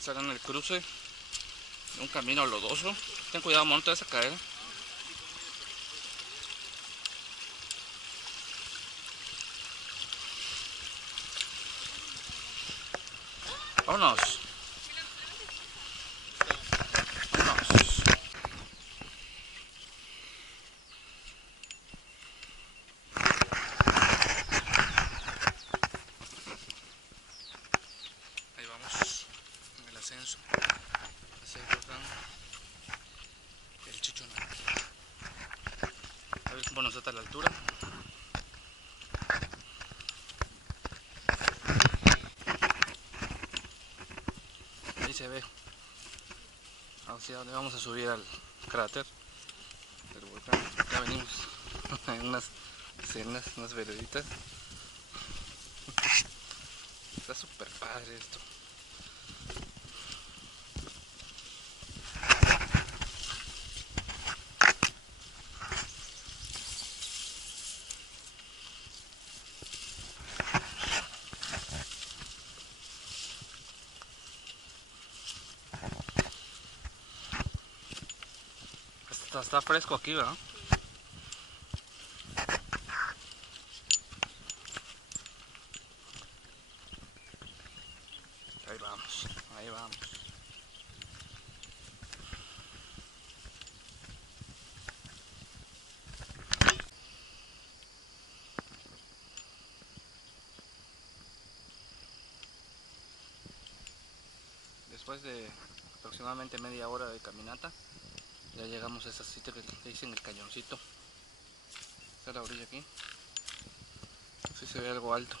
Estarán en el cruce de un camino lodoso. Ten cuidado, amor, no te vas a caer. Vámonos. Vámonos. Ahí vamos en el ascenso hacia el volcán El Chichón. A ver cómo nos trata la altura. Ahí se ve hacia dónde vamos a subir al cráter del volcán. Ya venimos en unas cenas, unas vereditas. Está súper padre esto. Está fresco aquí, ¿verdad? Ahí vamos, ahí vamos. Después de aproximadamente media hora de caminata, ya llegamos a ese sitio que dicen el cañoncito. Está la orilla aquí. Sí se ve algo alto.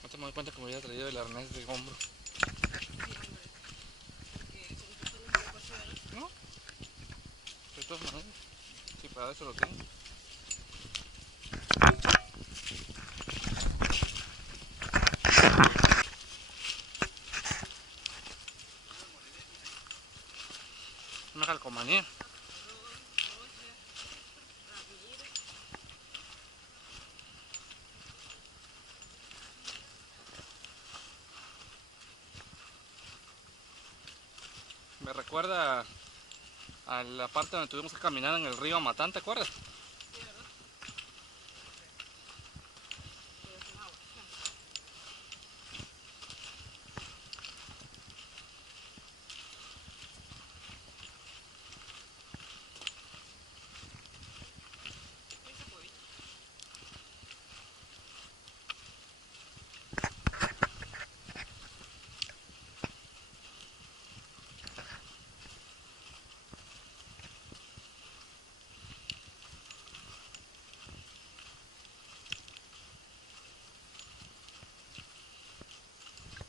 No te me doy cuenta que me había traído el arnés de hombro. ¿No? De todas maneras. Sí, para eso lo tengo. Una calcomanía. Me recuerda a la parte donde tuvimos que caminar en el río Amatán, ¿te acuerdas?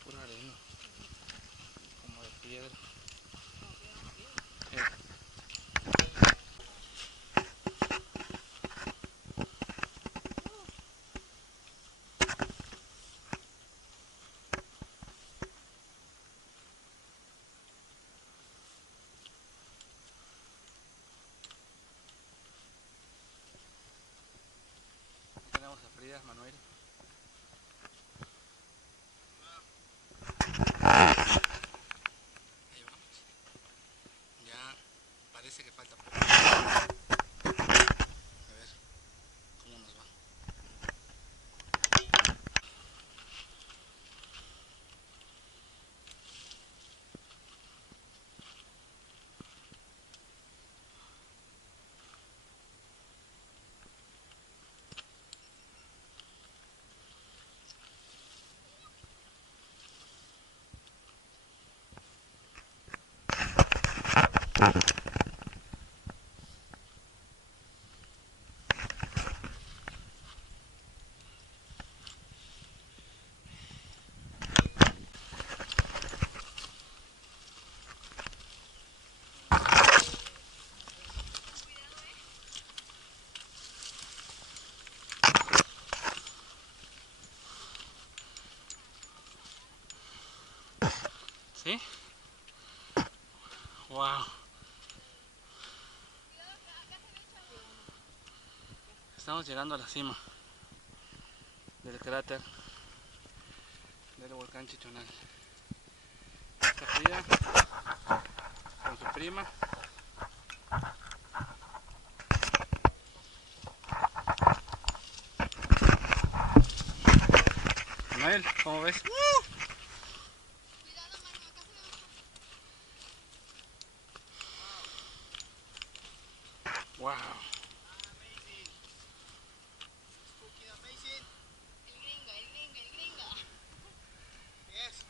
Pura arena, como de piedra. Tenemos a Frida, Manuel. Ahí vamos. Ya parece que falta poco. A ver cómo nos va. ¿Sí? Wow. Estamos llegando a la cima del cráter del volcán Chichonal. Esta Frida con su prima. Manuel, ¿cómo ves? Wow.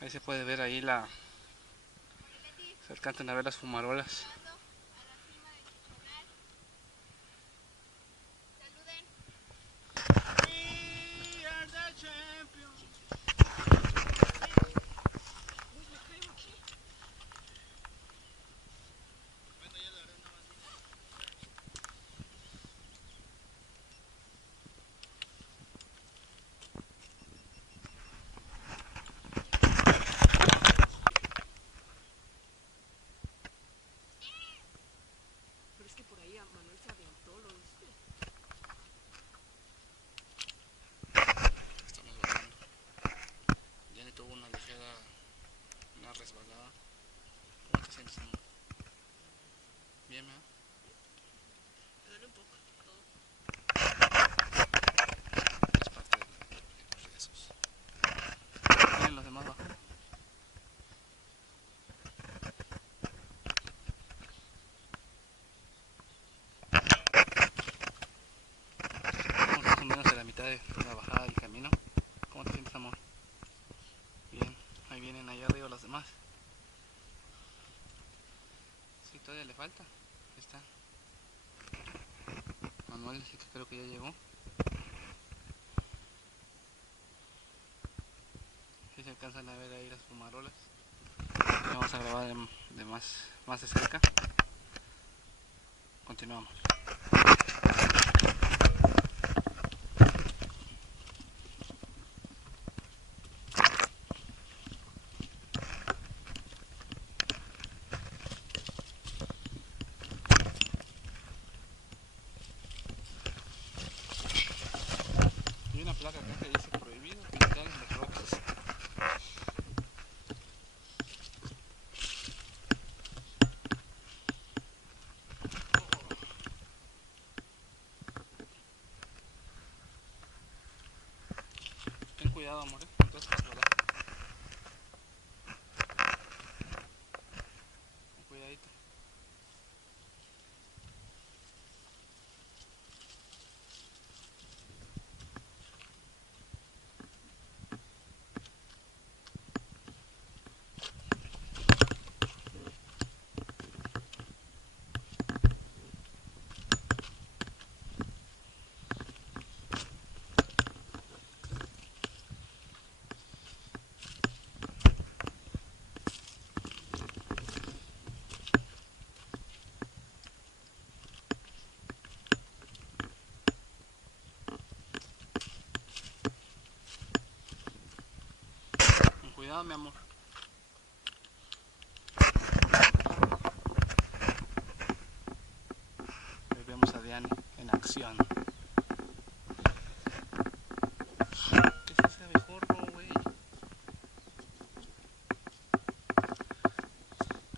Ahí se puede ver ahí la... Se alcanzan a ver las fumarolas. Estamos bajando. Jenny tuvo una ligera... una resbalada. ¿Cómo te sientes, amor? Bien, ¿verdad? Me duele un poco todo. Es parte de los riesgos. Miren los demás bajan. Estamos más o menos a la mitad de la bajada del camino. ¿Cómo te sientes, amor? Bien. Ahí vienen allá arriba los demás. Sí, todavía le falta. Ahí está. Manuel sí que creo que ya llegó. Sí se alcanzan a ver ahí las fumarolas. Vamos a grabar de más de cerca. Continuamos. Hay una placa acá que dice prohibido pintar en las rocas. Ten cuidado, amor, entonces vas a volar. Ten cuidadito. Ten cuidado, mi amor. Ahí vemos a Diane en acción. ¿Qué es ese abejorro, güey?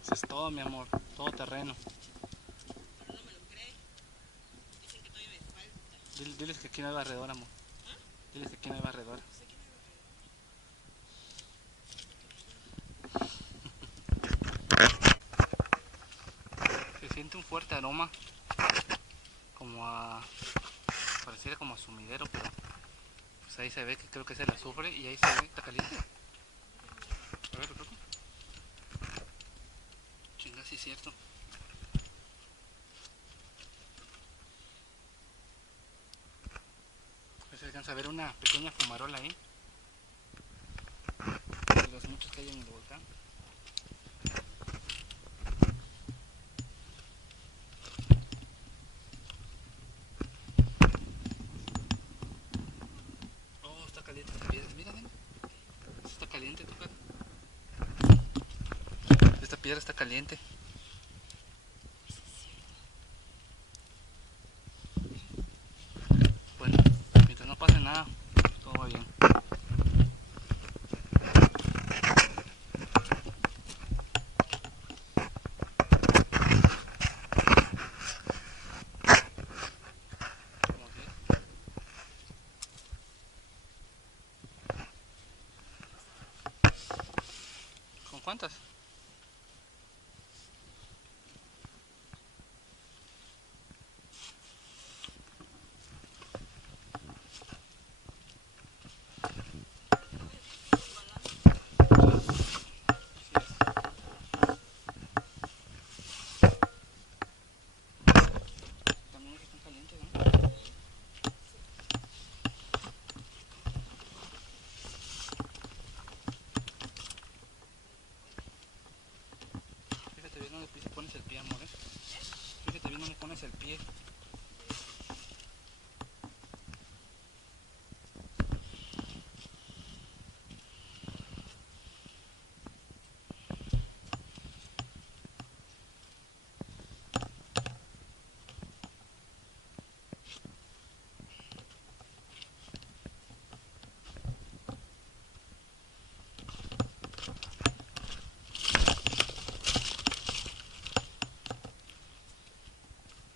Eso es todo, mi amor. Todo terreno. Pero no me lo cree. Dicen que todavía me falta. Diles que aquí no hay barredor, amor. ¿Ah? Diles que aquí no hay barredor. No sé qué me Se siente un fuerte aroma. Como a... pareciera como a sumidero, pero... pues ahí se ve que creo que es el azufre y ahí se ve, está caliente. A ver, lo toco. Chinga, sí es cierto. Pues se alcanza a ver una pequeña fumarola ahí. De los muchos que hay en el volcán. Oh, está caliente. Mira, ven. Está caliente, toca. piedra está caliente. Bueno, mientras no pase nada, todo va bien. ¿Con cuántas? También están calientes, ¿no? Fíjate bien dónde pones el pie, amor, ¿eh? Fíjate bien dónde pones el pie.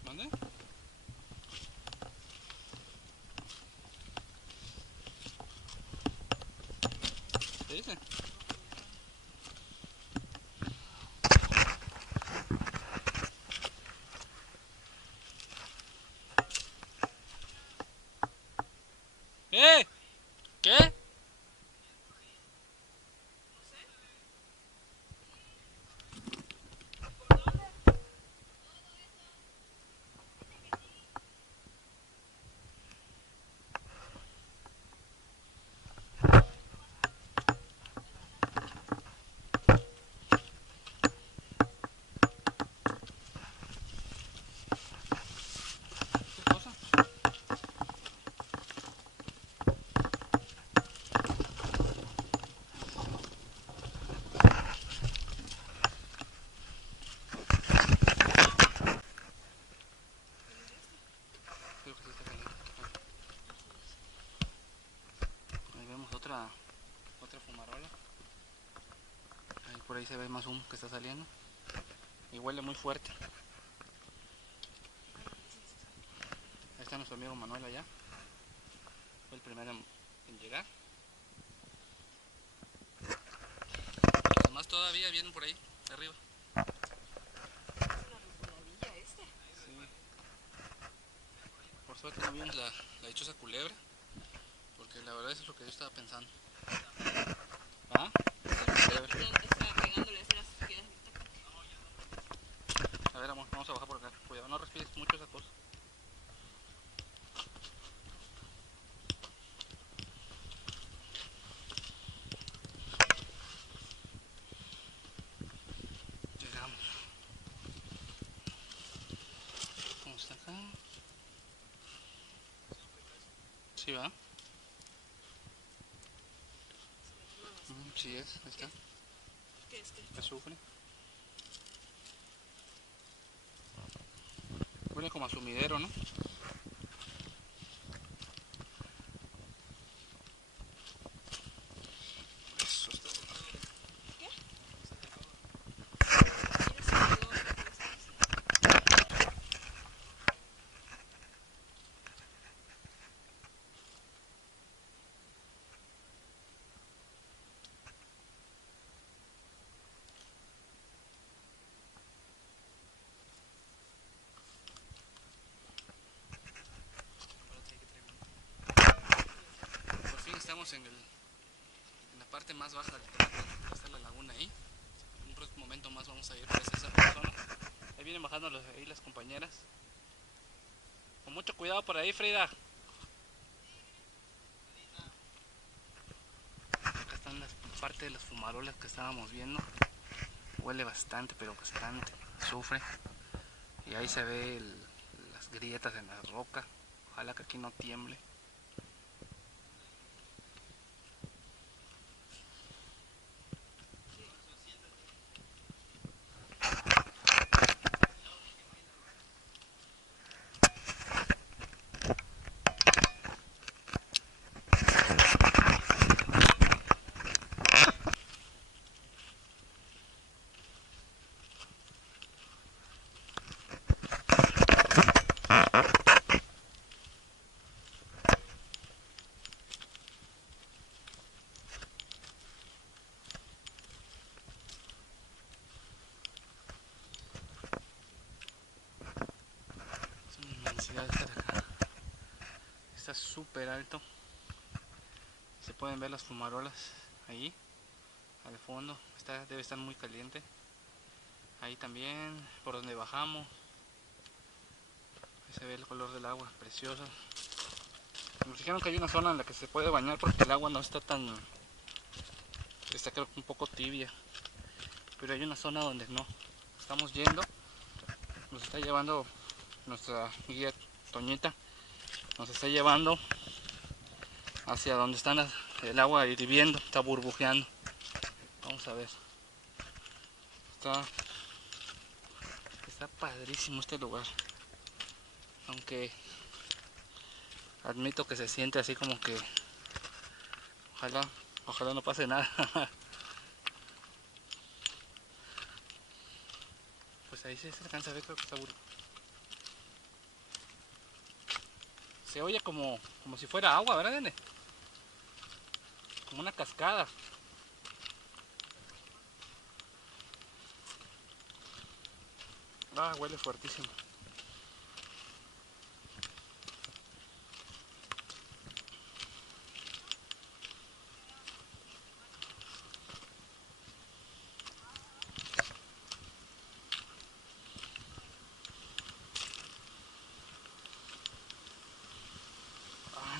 ¿Dónde? ¿Qué dice? ¡Eh! ¿Qué? ¿Qué cosa? Creo que sí está caliente. Ahí vemos otra fumarola. Ahí por ahí se ve más humo que está saliendo. Y huele muy fuerte. Ahí está nuestro amigo Manuel allá. Fue el primero en llegar. Los demás todavía vienen por ahí, arriba. Sí. Por suerte no vimos la dichosa culebra. Porque la verdad eso es lo que yo estaba pensando. ¿Ah? La culebra. A ver, amor, vamos a bajar por acá. Cuidado, no respires mucho esa cosa. Llegamos. ¿Cómo está acá? Sí, va. Sí es, ahí está. ¿Qué es? Azufre. Huele como a sumidero, ¿no? Eso está bueno. Por fin estamos en la parte más baja del terreno. Está la laguna ahí. En un próximo momento más vamos a ir por esa zona. Ahí vienen bajando ahí las compañeras. Con mucho cuidado por ahí, Frida. Acá están parte de las fumarolas que estábamos viendo. Huele bastante, pero bastante. Azufre. Y ahí se ve las grietas en la roca. Ojalá que aquí no tiemble. ya esta de acá. Está súper alto. Se pueden ver las fumarolas ahí al fondo. Debe estar muy caliente. Ahí también, por donde bajamos. Ahí se ve el color del agua, precioso. Nos dijeron que hay una zona en la que se puede bañar porque el agua no está tan... Está creo que un poco tibia. Pero hay una zona donde no. Estamos yendo. Nos está llevando nuestra guía Toñita. Nos está llevando hacia donde está el agua hirviendo, está burbujeando. Vamos a ver. Está padrísimo este lugar. Aunque admito que se siente así como que ojalá no pase nada. Pues ahí sí se alcanza a ver, creo que está se oye como si fuera agua, ¿verdad, nene? Como una cascada. Huele fuertísimo.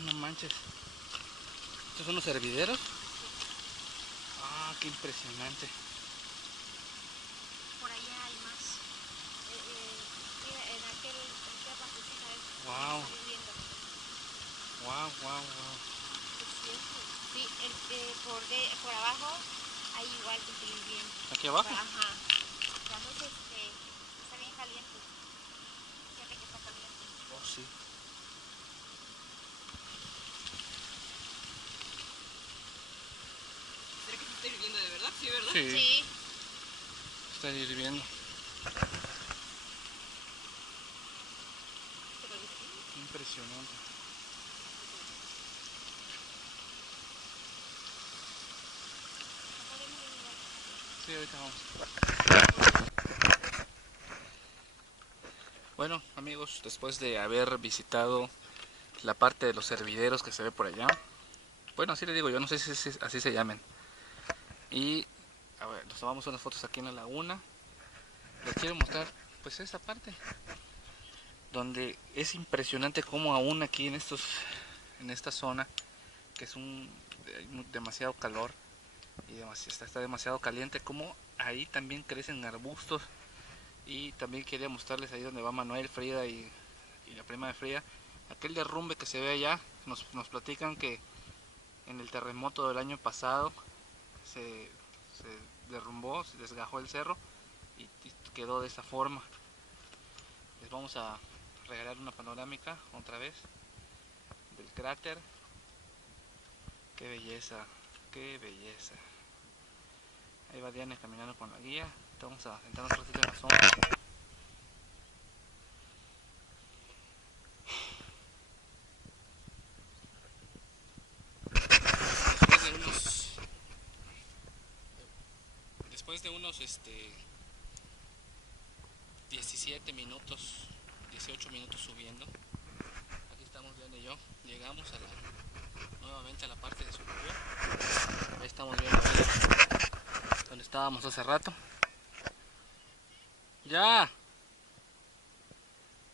No manches. ¿Estos son los hervideros? Qué impresionante. Por allá hay más. Mira, en aquella partecita Wow. está viviendo. Wow. Precioso. Sí, por abajo hay igual que está viviendo. ¿Aquí abajo? Ajá. Cuando está bien caliente. Fíjate que está caliente. Oh, sí. ¿Será que se está hirviendo de verdad? Sí, ¿verdad? Sí. Sí. Está hirviendo. Impresionante. Sí, ahorita vamos. Bueno, amigos, después de haber visitado la parte de los hervideros que se ve por allá, bueno, así le digo yo, no sé si así se llamen, y a ver, nos tomamos unas fotos aquí en la laguna. Les quiero mostrar pues esta parte donde es impresionante cómo aún aquí en esta zona que es hay demasiado calor y está demasiado caliente, como ahí también crecen arbustos. Y también quería mostrarles ahí donde va Manuel, Frida y la prima de Frida, aquel derrumbe que se ve allá. Nos platican que en el terremoto del año pasado se derrumbó, se desgajó el cerro y quedó de esa forma. Les vamos a regalar una panorámica otra vez del cráter. Qué belleza, qué belleza. Ahí va Diana caminando con la guía. Vamos a sentarnos un ratito en la sombra. Después de unos 17 minutos, 18 minutos subiendo, aquí estamos Diana y yo. Llegamos nuevamente a la parte de superior. Ahí estamos viendo donde estábamos hace rato. ¡Ya!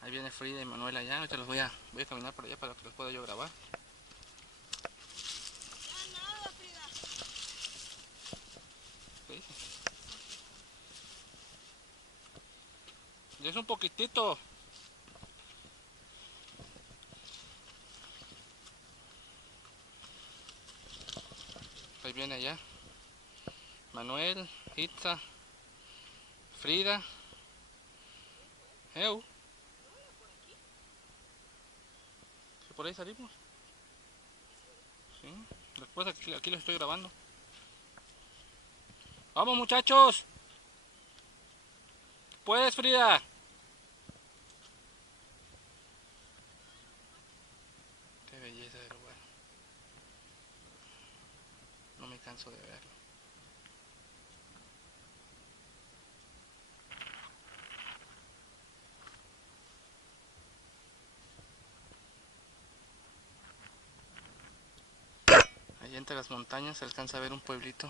Ahí viene Frida y Manuel allá. Ahorita voy a caminar por allá para que los pueda yo grabar. ¿Sí? Ya es un poquitito. Ahí viene allá Manuel, Itza, Frida. ¿Que por ahí salimos? Sí. Después aquí lo estoy grabando. ¡Vamos, muchachos! ¿Puedes, Frida? Qué belleza de lugar. No me canso de verlo. entre las montañas se alcanza a ver un pueblito.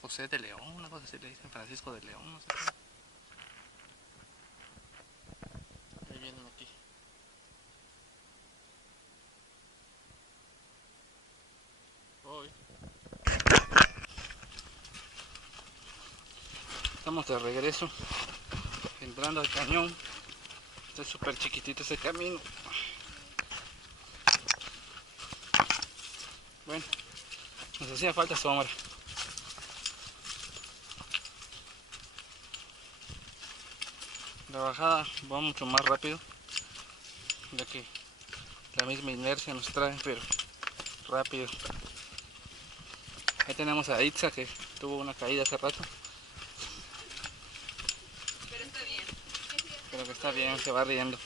José de León, una cosa así le dicen, Francisco de León, no sé qué. Ahí vienen aquí. Hoy. Estamos de regreso, entrando al cañón. Está súper chiquitito ese camino. Bueno, nos hacía falta sombra. La bajada va mucho más rápido, ya que la misma inercia nos trae, pero rápido. Ahí tenemos a Itza, que tuvo una caída hace rato. Pero está bien. Pero que está bien, se va riendo.